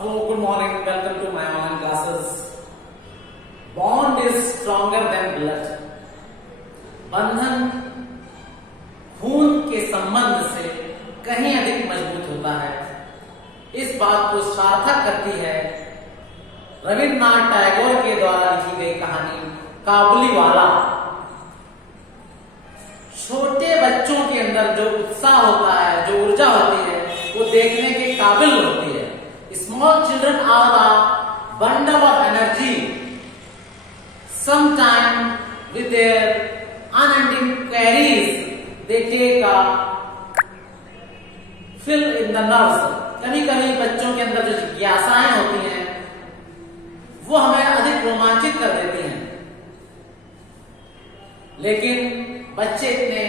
Hello, good morning. Welcome to my online classes. Bond is stronger than blood. बंधन खून के संबंध से कहीं अधिक मजबूत होता है। इस बात को सार्थक करती है रविन्द्रनाथ टैगोर के द्वारा लिखी गई कहानी काबुलीवाला। छोटे बच्चों के अंदर जो उत्साह होता है, जो ऊर्जा होती है, वो देखने के काबिल होती है। Small children are a bundle of energy, sometime with their unending queries they take a fill in the nerves. कभी कभी बच्चों के अंदर जो जिज्ञासाएं होती हैं वो हमें अधिक रोमांचित कर देती हैं, लेकिन बच्चे इतने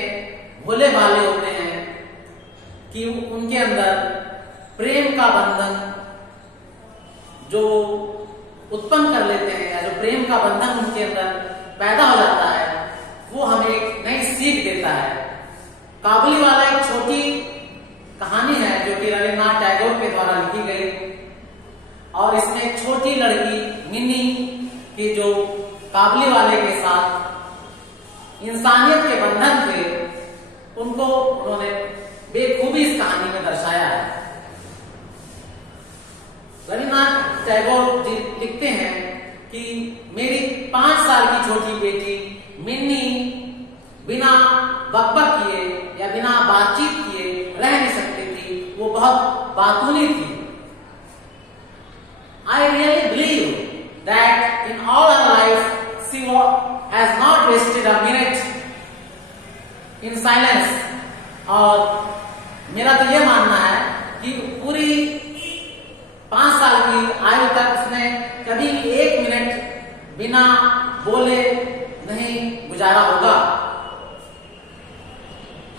भोले भाले होते हैं कि उनके अंदर प्रेम का बंधन जो उत्पन्न कर लेते हैं या जो प्रेम का बंधन उनके अंदर पैदा हो जाता है, वो हमें एक नई सीख देता है। काबुलीवाला एक छोटी कहानी है जो कि रविन्द्रनाथ टैगोर के द्वारा लिखी गई, और इसमें एक छोटी लड़की मिनी की जो काबुलीवाले के साथ इंसानियत के बंधन थे, उनको उन्होंने बेखूबी इस कहानी में दर्शाया है। रविन्द्रनाथ टैगोर जी लिखते हैं कि मेरी 5 साल की छोटी बेटी मिन्नी बिना बकबक किए या बिना बातचीत किए रह नहीं सकती थी। वो बहुत बातूनी थी। I really believe that in all her life she has not wasted a minute in silence। और मेरा तो ये मानना है कि पूरी 5 साल की आयु तक उसने कभी 1 मिनट बिना बोले नहीं गुजारा होगा।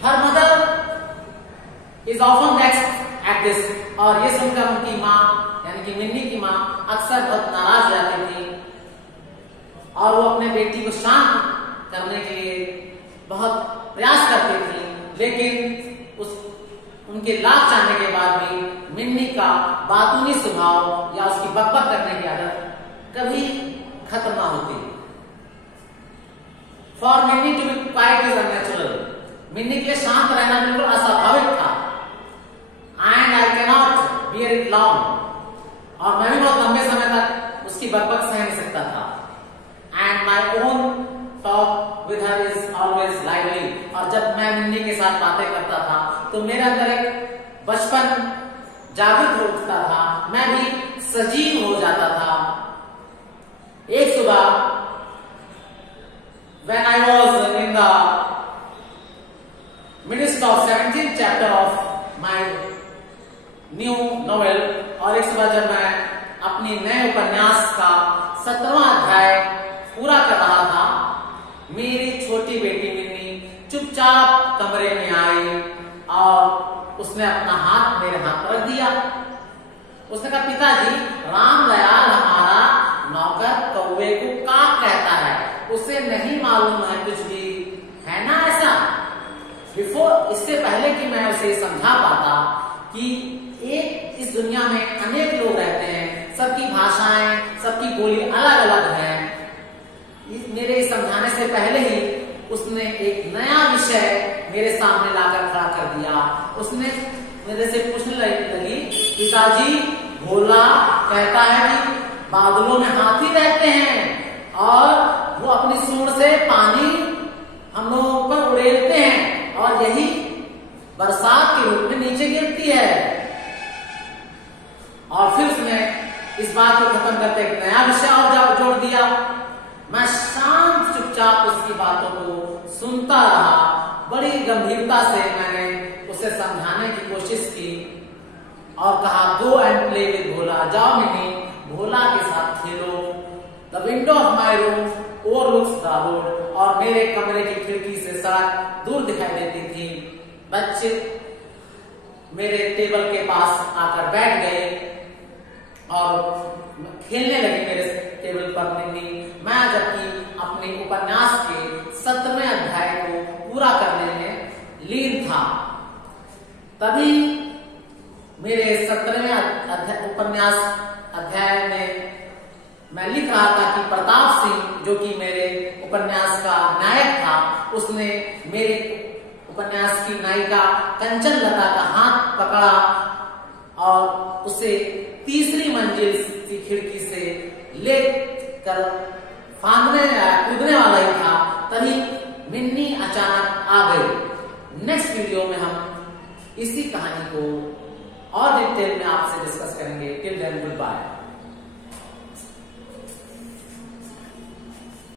Her mother is often vexed at this। और ये सुनकर उनकी माँ यानी कि मिन्नी की माँ अक्सर बहुत नाराज हो जाती थी, और वो अपने बेटी को शांत करने के लिए बहुत प्रयास करती थी, लेकिन उनके लाख चाहने के बाद भी मिन्नी का बातूनी स्वभाव या उसकी बकबक करने की आदत कभी खत्म ना होती। For Minni to be quiet is unnatural. Minni के लिए शांत रहना बिल्कुल अस्वाभाविक था। And I can not bear it long. और मैं भी बहुत लंबे समय तक उसकी बकबक सह नहीं सकता था। And my own talk with her is always lively. और जब मैं मिन्नी के साथ बातें करता था तो मेरे अंदर एक बचपन जागृत हो उठता था, मैं भी सजीव हो जाता था। एक सुबह when I was in the midst of 17th chapter of my new novel, और एक सुबह जब मैं अपनी नए उपन्यास का 17वां अध्याय पूरा कर रहा था, मेरी छोटी बेटी मिन्नी चुपचाप कमरे में आई और उसने अपना हाथ मेरे हाथ पर रख दिया। उसने कहा, पिताजी, रामदयाल हमारा नौकर कौवे को काक कहता है, उसे नहीं मालूम है कुछ भी, है ना ऐसा। बिफोर इससे पहले कि मैं उसे समझा पाता कि एक इस दुनिया में अनेक लोग रहते हैं, सबकी भाषाएं, सबकी बोली अलग अलग है, मेरे समझाने से पहले ही उसने एक नया विषय मेरे सामने लाकर खड़ा कर दिया। उसने मेरे से पूछने लगी, पिताजी, भोला कहता है कि बादलों में हाथी रहते हैं और वो अपनी सूंड से पानी हम लोगों पर उड़ेलते हैं और यही बरसात के रूप में नीचे गिरती है। और फिर उसने इस बात को खत्म करते एक नया विषय और जोड़ दिया। मैं शांत चुपचाप उसकी बातों को सुनता रहा। बड़ी गंभीरता से मैंने उसे समझाने की कोशिश की और कहा, गो एंड प्ले विद भोला। जाओ मिनी, भोला के साथ खेलो। The window of my room overlooks the road. और मेरे कमरे की खिड़की से सड़क दूर दिखाई देती थी। बच्चे मेरे टेबल के पास आकर बैठ गए और खेलने लगी मेरे टेबल पर मिन्नी। मैं जबकि अपने उपन्यास के 17वें अध्याय को पूरा करने में लीन था, तभी मेरे 17वें उपन्यास अध्याय में मैं लिख रहा था कि प्रताप सिंह, जो कि मेरे उपन्यास का नायक था, उसने मेरे उपन्यास की नायिका कंचन लता का हाथ पकड़ा और उसे तीसरी मंजिल की खिड़की से लेकर कूदने वाला ही था, तभी मिन्नी अचानक आ गई। नेक्स्ट वीडियो में हम इसी कहानी को और डिटेल में आपसे डिस्कस करेंगे। Till then good bye.